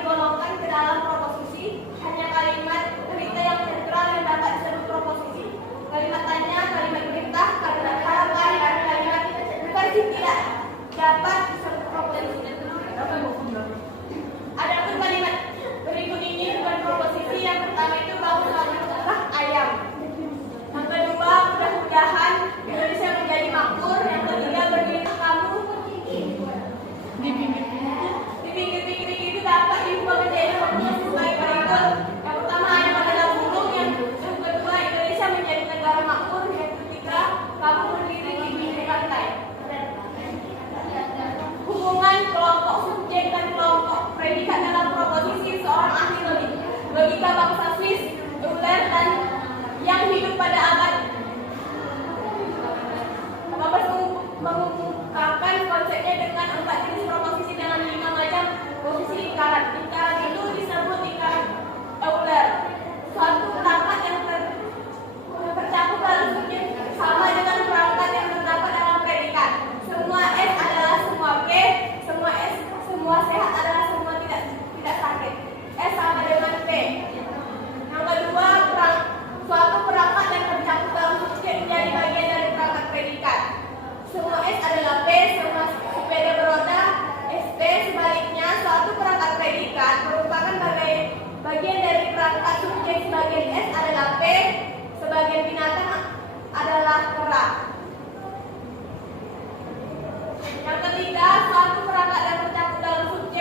digolongkan ke dalam proposisi. Hanya kalimat berita yang netral yang dapat disebut proposisi. Kalimat tanya, kalimat perintah, kalimat harapan, dan kalimat versi tidak dapat disebut proposisi. Adapun kalimat berikut ini bukan proposisi. Yang pertama itu bangun bangunlah ayam. Yang kedua, mudah-mudahan Indonesia menjadi makmur. Yang ketiga, berdiri kamu. Di pinggir-pinggir itu dapat diubah menjadi proposisi sebagai berikut. Yang pertama, ayam adalah burung. Yang kedua, Indonesia menjadi negara makmur. Yang ketiga, kamu berdiri di pinggir pantai. Hubungan kelompok subjek dan kelompok predikat dalam proposisi seorang ahli logika bangsa Swiss, Euler, dan yang hidup pada abad 18 mengungkapkan konsepnya dengan 4 jenis proposisi dengan 5 macam posisi lingkaran. Lingkaran itu disebut lingkaran Euler. Suatu perangkat yang tercakup dalam subjek sama dengan perangkat yang terdapat dalam predikat. Semua S adalah semua P, semua S, semua sehat adalah semua tidak sakit. S sama dengan P. Yang kedua, suatu perangkat yang tercakup dalam subjek menjadi bagian dari perangkat predikat. Semua S adalah P, semua sepeda beroda SP. Sebaliknya, suatu perangkat predikat merupakan bagian dari perangkat subjek. Sebagian S adalah P, sebagian binatang adalah kera. Yang ketiga, suatu perangkat yang tercakup dalam subjek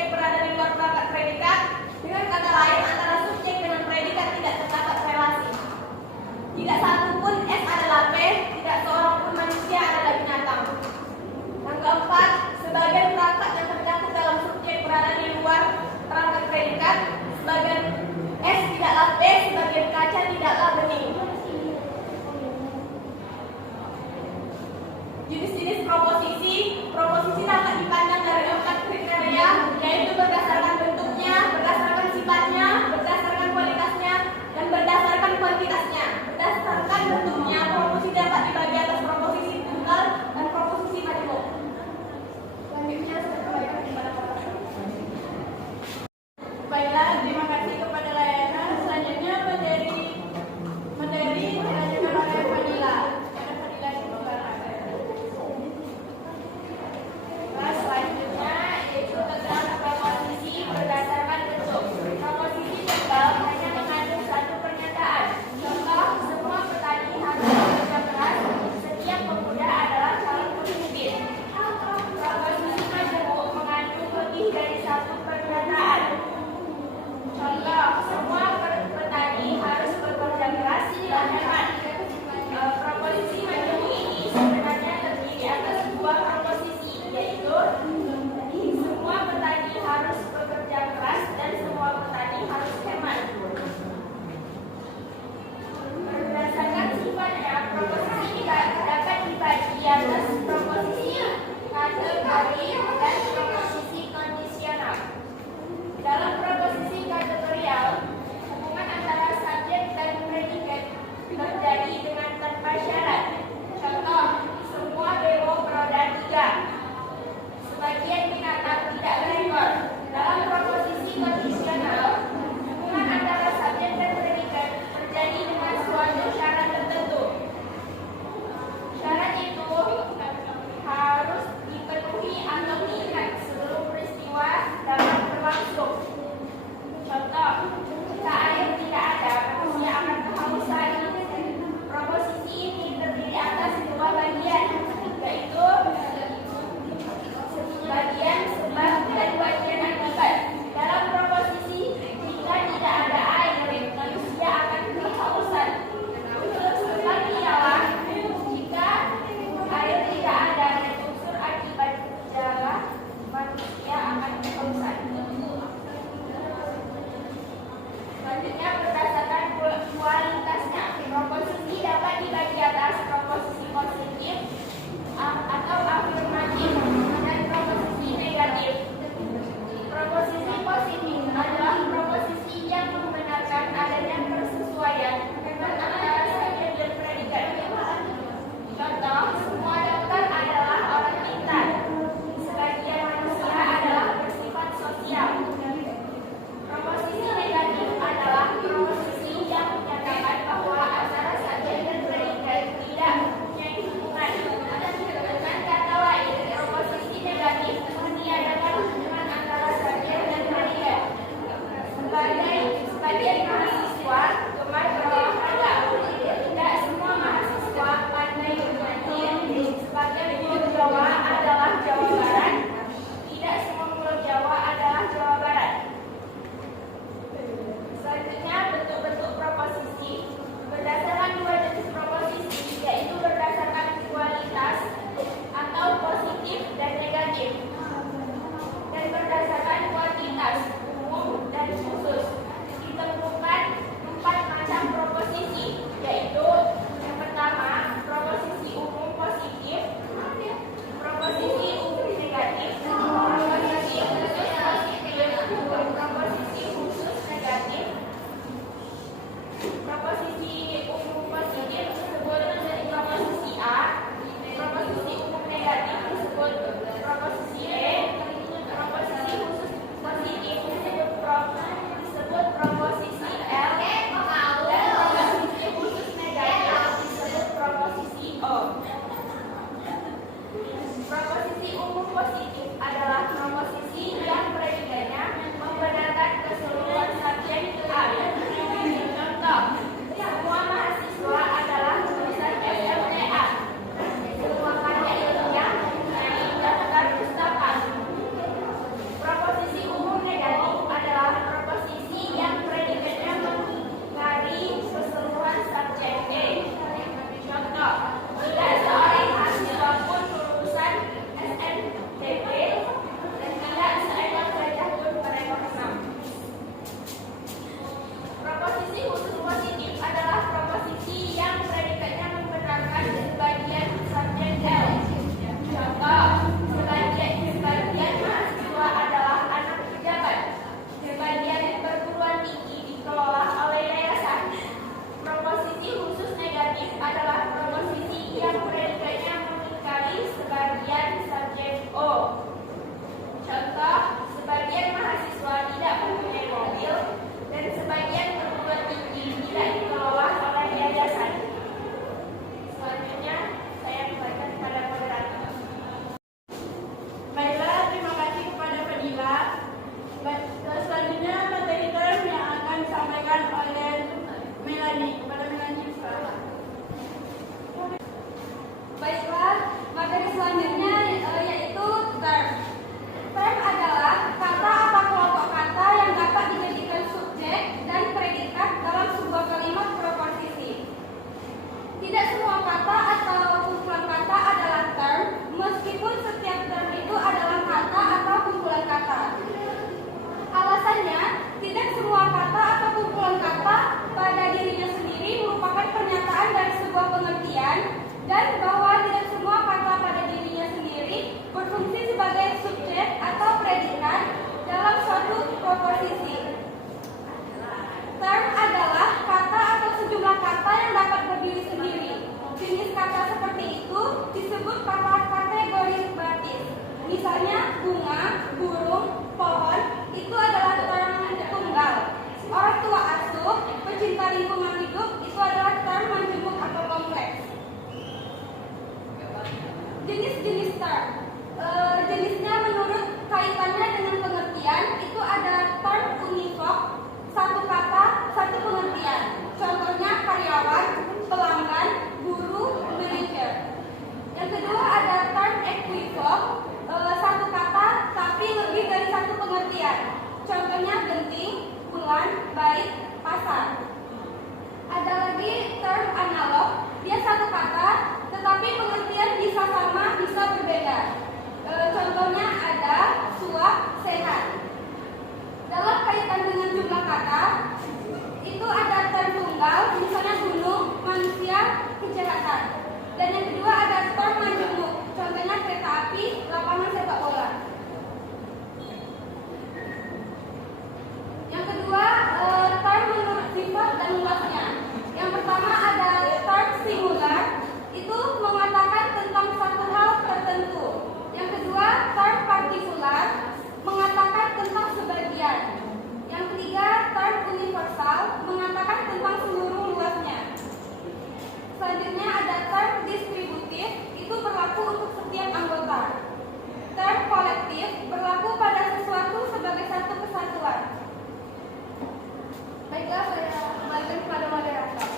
kesimpulan, baik, pasar. Ada lagi term analog, dia satu kata, tetapi pengertian bisa sama, bisa berbeda. Contohnya ada suap, sehat. Dalam kaitan dengan jumlah kata, itu ada term tunggal, misalnya gunung, manusia, kejahatan. Dan yang kedua ada term majemuk, contohnya kereta api, lapangan sepak bola. Yang kedua, term menurut sifat dan luasnya. Yang pertama ada term singular, itu mengatakan tentang satu hal tertentu. Yang kedua, term partikular, mengatakan tentang sebagian. Yang ketiga, term universal, mengatakan tentang seluruh luasnya. Selanjutnya ada term distributif, itu berlaku untuk setiap anggota. Term kolektif berlaku pada sesuatu sebagai satu kesatuan. Baiklah, saya kembalikan kepada moderator.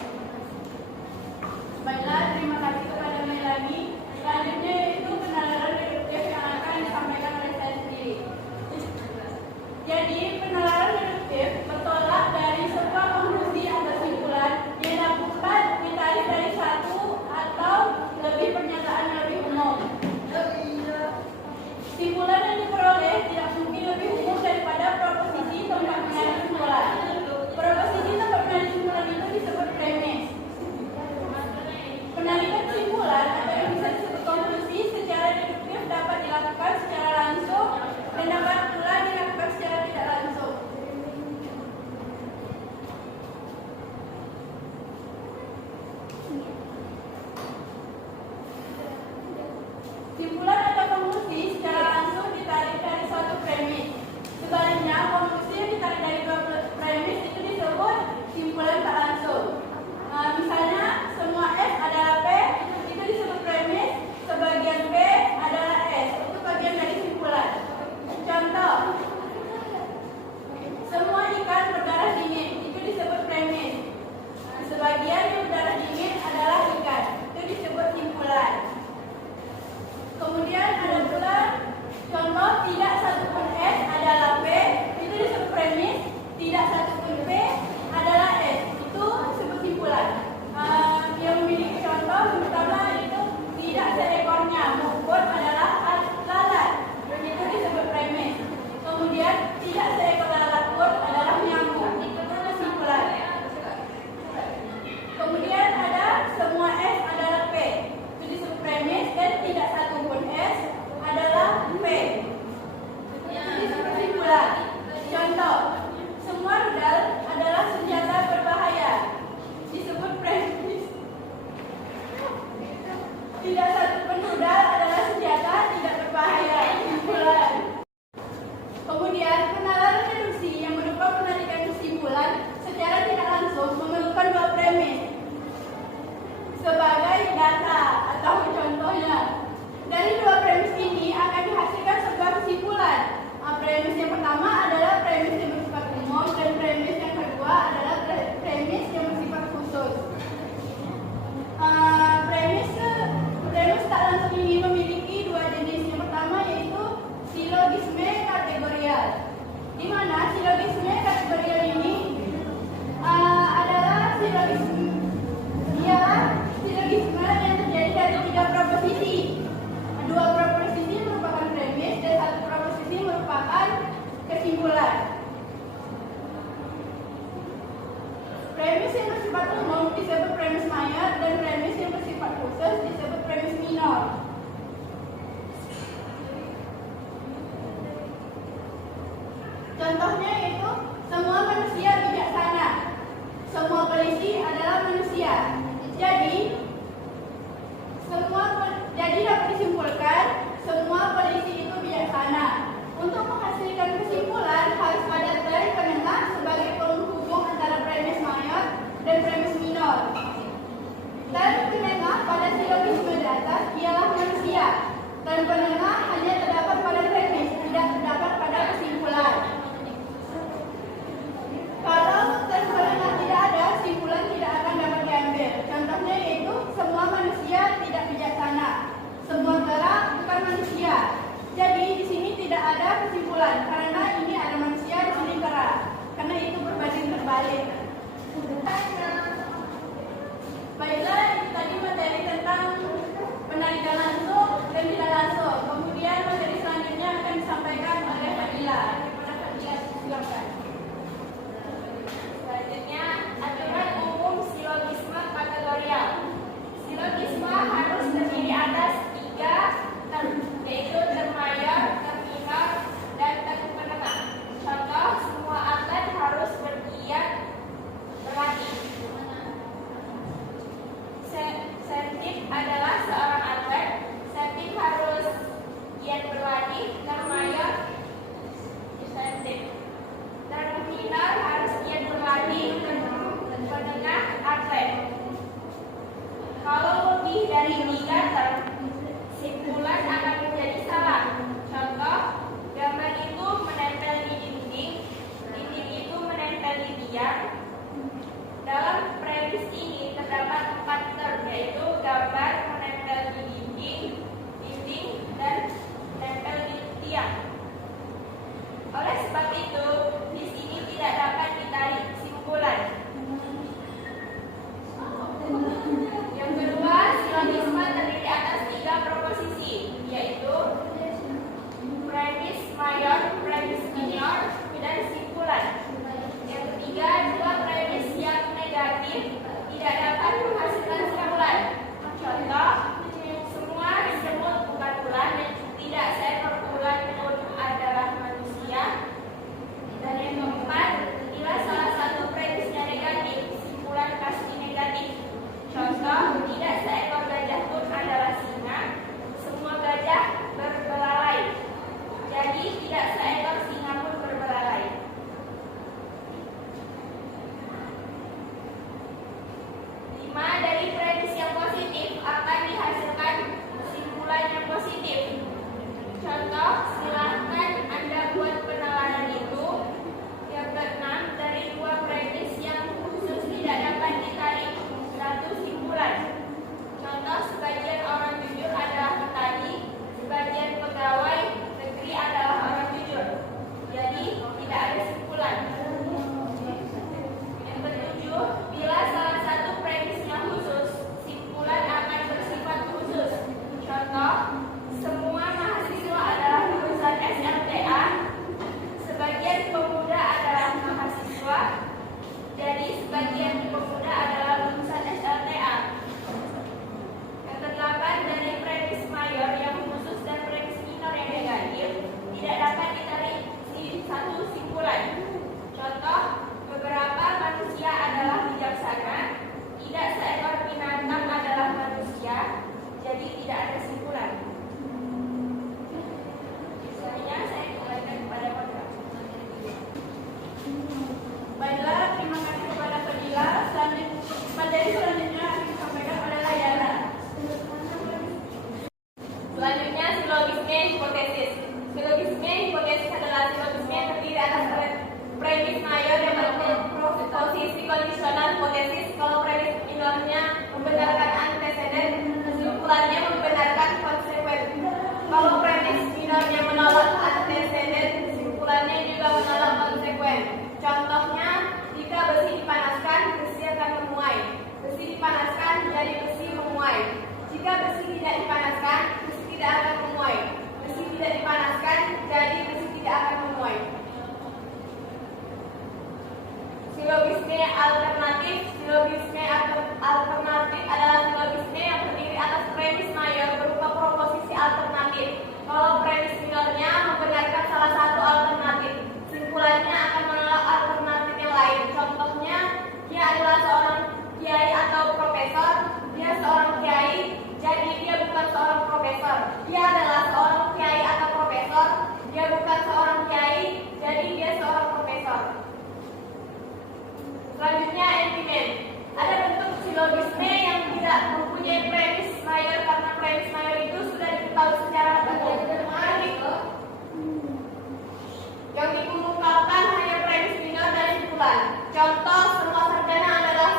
Baiklah, terima kasih kepada Melani. Selanjutnya itu penalaran deduktif yang akan disampaikan oleh saya sendiri. Jadi, penalaran deduktif bertolak dari sebuah konklusi atau kesimpulan yang dapat ditarik dari satu atau lebih pernyataan yang lebih umum. Kesimpulan yang diperoleh tidak mungkin lebih umum daripada proposisi tempat menarik kesimpulan. Proposisi tempat menarik kesimpulan itu disebut premis. Penarikan kesimpulan atau yang bisa disebut konklusi secara deduktif dapat dilakukan secara langsung dan dapat pula dilakukan secara tidak langsung. Kesimpulan atau konklusi secara langsung ditarik dari suatu premis. Sebaliknya, konklusi yang ditarik dari dua premis itu disebut kesimpulan tak langsung. Misalnya, semua S adalah P, itu disebut premis. Sebagian P adalah S, itu bagian dari kesimpulan. Contoh, semua ikan berdarah dingin, itu disebut premis. Sebagian yang berdarah dingin adalah ikan, itu disebut kesimpulan. Kemudian ada pula contoh, tidak satupun S adalah P, itu disebut premis. Tidak satupun P adalah S, itu disebut kesimpulan. Yang memiliki contoh yang pertama itu tidak seekor nyamuk pun adalah lalat, itu disebut premis. Kemudian tidak seekor lalat pun adalah nyamuk, itu kesimpulan. Kemudian ada semua S adalah P, itu disebut premis, dan tidak satu pun S adalah P, itu disebut kesimpulan. Contoh, semua rudal adalah senjata berbahaya, disebut premis. Tidak satu pun rudal adalah senjata tidak berbahaya, kesimpulan. Kemudian penalaran deduksi yang berupa penarikan kesimpulan secara tidak langsung memerlukan dua premis sebagai data atau contohnya. Dari dua premis ini akan dihasilkan sebuah kesimpulan. Premis yang pertama adalah premis yang bersifat umum dan premis yang kedua adalah premis yang bersifat khusus. Premis tak langsung ini memiliki dua jenis. Yang pertama yaitu silogisme kategorial, di mana silogisme kategorial ini adalah silogisme yang terjadi dari tiga proposisi. Dua proposisi merupakan premis dan satu proposisi merupakan kesimpulan. Premis yang bersifat umum disebut premis mayor dan premis yang bersifat khusus disebut premis minor. Contohnya yaitu semua manusia bijaksana. Semua polisi adalah manusia. Jadi dapat disimpulkan semua polisi itu bijaksana. Untuk menghasilkan kesimpulan harus ada dari penengah sebagai penghubung antara premis mayor dan premis minor. Dan penengah pada silogisme di atas ialah manusia, dan penengah hanya terdapat pada premis, tidak terdapat pada kesimpulan. Kalau penengah tidak ada, kesimpulan tidak akan dapat diambil. Contohnya yaitu semua manusia tidak bijaksana. Semua gerak bukan manusia. Jadi di sini tidak Baiklah, terima kasih kepada Fadila. Materi selanjutnya akan disampaikan oleh Layana. Selanjutnya, silogisme hipotesis. Silogisme hipotesis adalah silogisme yang terdiri atas premis mayor yang berposisi kondisional hipotesis. Kalau premis minornya membenarkan anteseden, kesimpulannya membenarkan konsekuen. Kalau premis minornya menolak anteseden, kesimpulannya juga menolak konsekuen. Contohnya, jika besi dipanaskan, besi akan memuai. Besi dipanaskan, jadi besi memuai. Jika besi tidak dipanaskan, besi tidak akan memuai. Besi tidak dipanaskan, jadi besi tidak akan memuai. Silogisme alternatif. Silogisme alternatif adalah silogisme yang terdiri atas premis mayor berupa proposisi alternatif. Kalau premis minornya membenarkan salah satu alternatif, kesimpulannya akan menolak alternatif yang lain. Contohnya, dia adalah seorang kiai atau profesor. Dia seorang kiai, jadi dia bukan seorang profesor. Dia adalah seorang kiai atau profesor. Dia bukan seorang kiai, jadi dia seorang profesor. Selanjutnya, entimen. Ada bentuk silogisme yang tidak mempunyai premis mayor karena premis mayor itu sudah diketahui secara umum. Yang dikemukakan hanya premis minor dan simpulan. Contoh, semua sarjana adalah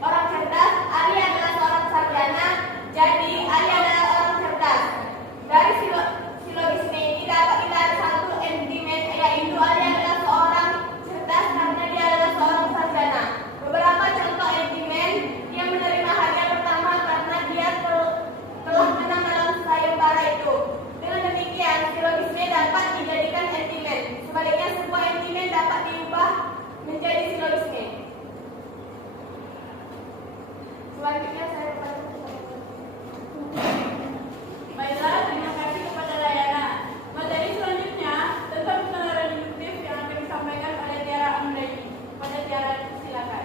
orang cerdas. Ali adalah seorang sarjana, jadi Ali adalah orang cerdas. Dari silogisme ini dapat ditarik satu entimen, yaitu Ali adalah seorang cerdas karena dia adalah seorang sarjana. Beberapa contoh entimen, dia menerima hadiah pertama karena dia telah menang dalam sayembara itu. Dengan demikian, silogisme dapat dijadikan entimen. Sebaliknya, sebuah entimen dapat diubah menjadi silogisme. Selanjutnya saya baiklah, terima kasih kepada Layana. Materi selanjutnya tentang penalaran induktif yang akan disampaikan oleh Tiara Amrani. Pada Tiara, silakan.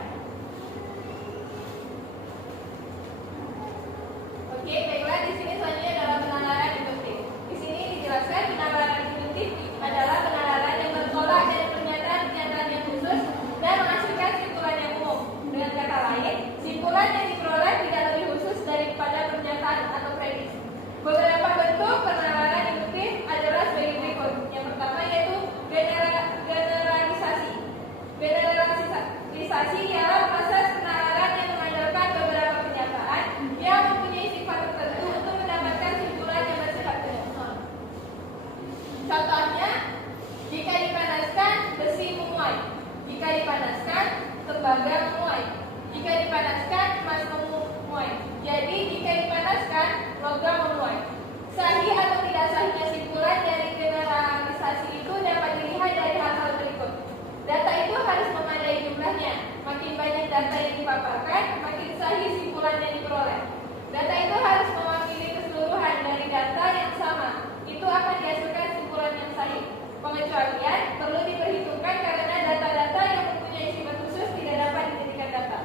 Oke, baiklah, di sini selanjutnya adalah penalaran induktif. Di sini dijelaskan penalaran induktif adalah penalaran yang bertolak dari pernyataan-pernyataan yang khusus dan menghasilkan simpulan yang umum. Dengan kata lain, simpulan yang diperoleh tidak lebih khusus daripada pernyataan atau premis. Beberapa bentuk penalaran induktif adalah sebagai berikut. Yang pertama yaitu generalisasi. Generalisasi ialah proses penalaran yang mengandalkan beberapa pernyataan yang mempunyai sifat tertentu untuk mendapatkan simpulan yang bersifat umum. Contohnya, jika dipanaskan, besi memuai. Jika dipanaskan, tembaga memuai. Jika dipanaskan, emas memuai. Jadi, jika dipanaskan, logam memuai. Sahih atau tidak sahihnya simpulan dari generalisasi itu dapat dilihat dari hal-hal berikut. Data itu harus memadai jumlahnya. Makin banyak data yang dipaparkan, makin sahih simpulan yang diperoleh. Data itu harus mewakili keseluruhan dari data yang sama. Itu akan dihasilkan simpulan yang sahih. Pengecualian perlu diperhitungkan karena data-data yang mempunyai sifat khusus tidak dapat dijadikan data.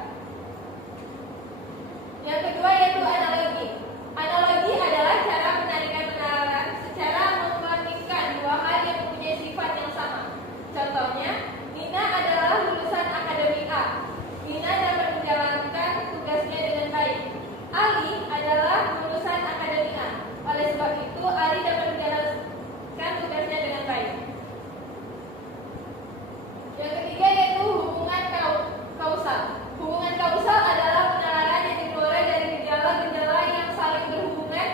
Yang kedua yaitu analogi. Analogi adalah cara penarikan penalaran secara membandingkan dua hal yang mempunyai sifat yang sama. Contohnya, Nina adalah lulusan akademi A. Nina dapat menjalankan tugasnya dengan baik. Ali adalah lulusan akademi A. Oleh sebab itu, Ali dapat menjalankan tugasnya dengan baik. Yang ketiga yaitu hubungan kausal. Hubungan kausal adalah penalaran yang diperoleh dari gejala-gejala yang saling berhubungan.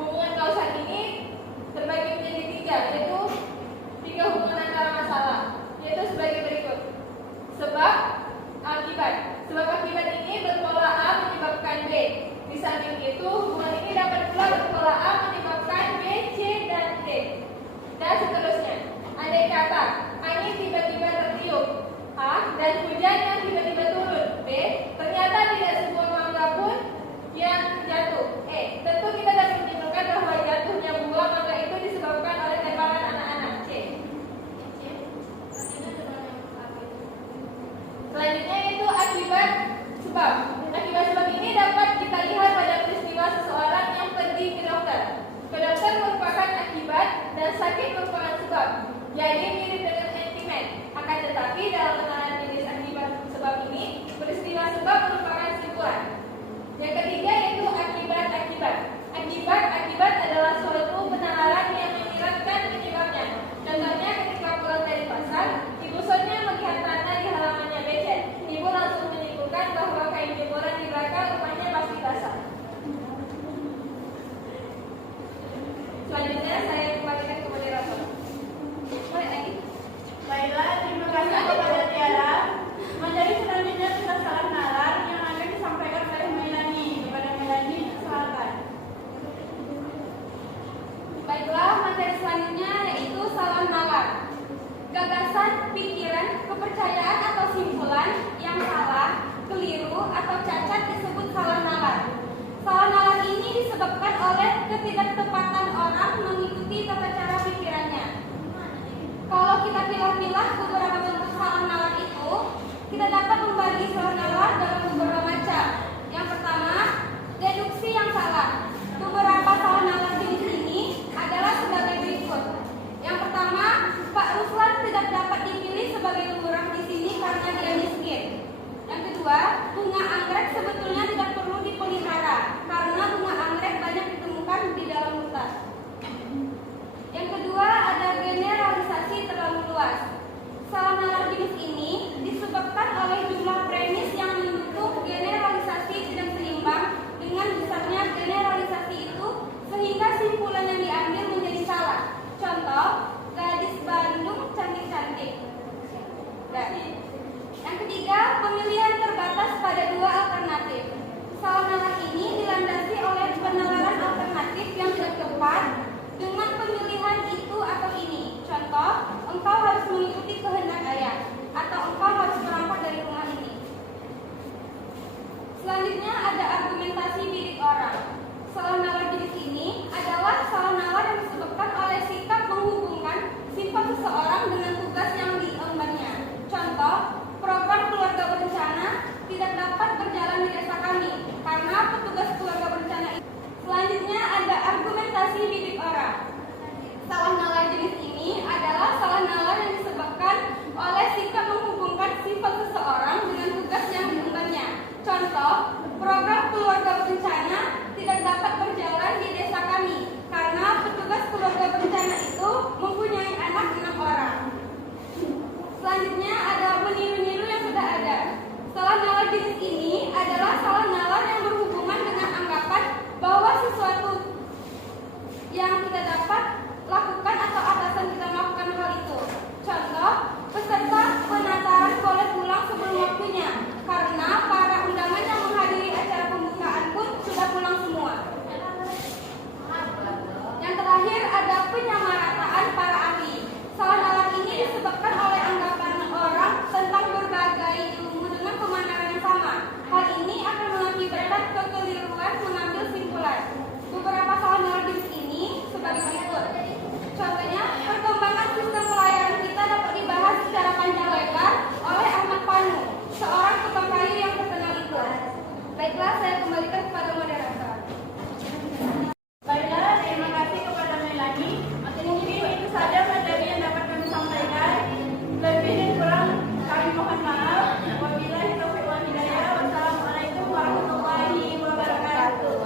Hubungan kausal ini terbagi menjadi tiga, yaitu tiga hubungan antara masalah, yaitu sebagai berikut. Sebab akibat. Sebab akibat ini berpola A menyebabkan B. Di samping itu, hubungan ini dapat pula berpola A menyebabkan B, C, dan D. Dan seterusnya. Andai kata angin tiba-tiba tertiup A dan hujan yang tiba-tiba turun B, ternyata tidak sebuah mangga pun yang jatuh E. Tentu kita dapat menyimpulkan bahwa jatuhnya buah mangga itu disebabkan oleh tembakan anak-anak C. Selanjutnya itu akibat sebab. Akibat sebab ini dapat kita lihat pada peristiwa seseorang yang pergi ke dokter. Ke dokter merupakan akibat dan sakit merupakan sebab. Jadi mirip dengan Tetapi dalam penanganan jenis akibat sebab ini, peristiwa sebab merupakan simpulan. Yang ketiga yaitu akibat-akibat. Akibat-akibat adalah suatu penalaran yang menyiratkan penyebabnya. Contohnya ketika pulang dari pasar, ibu Sonia melihat Ratna di halamannya becek. Ibu langsung menyimpulkan bahwa kain jemuran di belakang rumahnya pasti basah. Selanjutnya saya kembalikan ke moderator. Boleh lagi? Baiklah, terima kasih kepada Tiara. Materi selanjutnya tentang salah nalar yang akan disampaikan oleh Melani. Kepada Melani, silakan. Baiklah, materi selanjutnya yaitu salah nalar. Gagasan, pikiran, kepercayaan atau simpulan yang salah, keliru atau cacat disebut salah nalar. Salah nalar ini disebabkan oleh ketidaktepatan orang mengikuti tata cara pikirannya. Kalau kita pilah-pilah beberapa bentuk salah nalar itu, kita dapat membagi salah nalar dalam beberapa macam. Yang pertama, deduksi yang salah. Beberapa salah nalar jenis ini adalah sebagai berikut. Yang pertama, Pak Ruslan tidak dapat dipilih sebagai lurah di sini karena dia miskin. Yang kedua, bunga anggrek sebetulnya tidak perlu dipelihara karena bunga anggrek banyak ditemukan di dalam hutan. Yang kedua, ada generalisasi terlalu luas. Salah nalar jenis ini disebabkan oleh jumlah premis yang mendukung generalisasi tidak seimbang dengan besarnya generalisasi itu sehingga simpulan yang diambil menjadi salah. Contoh, gadis Bandung cantik-cantik. Yang ketiga, pemilihan terbatas pada dua alternatif. Salah nalar ini dilandasi oleh penalaran alternatif yang tidak tepat dengan pemilihan itu atau ini. Contoh, engkau harus mengikuti kehendak ayah atau engkau harus berangkat dari rumah ini. Selanjutnya ada argumentasi bidik orang. Salah nalar jenis ini adalah salah nalar yang disebabkan oleh sikap menghubungkan sifat seseorang dengan tugas yang diembannya. Contoh, program keluarga berencana tidak dapat berjalan di desa kami karena petugas keluarga berencana itu. Selanjutnya ada argumentasi bidik orang. Salah nalar jenis ini adalah salah nalar yang disebabkan oleh sikap menghubungkan sifat seseorang dengan tugas yang diembannya. Contoh, program keluarga berencana tidak dapat berjalan di desa kami karena petugas keluarga berencana itu mempunyai anak 6 orang. Selanjutnya ada meniru-niru yang sudah ada. Salah nalar jenis ini adalah salah nalar yang berhubungan dengan anggapan bahwa sesuatu yang kita dapat lakukan atau atasan kita melakukan hal itu. Contoh, peserta penataran boleh pulang sebelum waktunya karena para undangan yang menghadiri acara pembukaan pun sudah pulang semua. Yang terakhir ada penyamarataan para ahli. Salah nalar ini disebabkan oleh anggapan orang tentang berbagai ilmu dengan pemandangan yang sama. Hal ini akan mengakibatkan kekeliruan mengambil simpulan. Beberapa salah nalar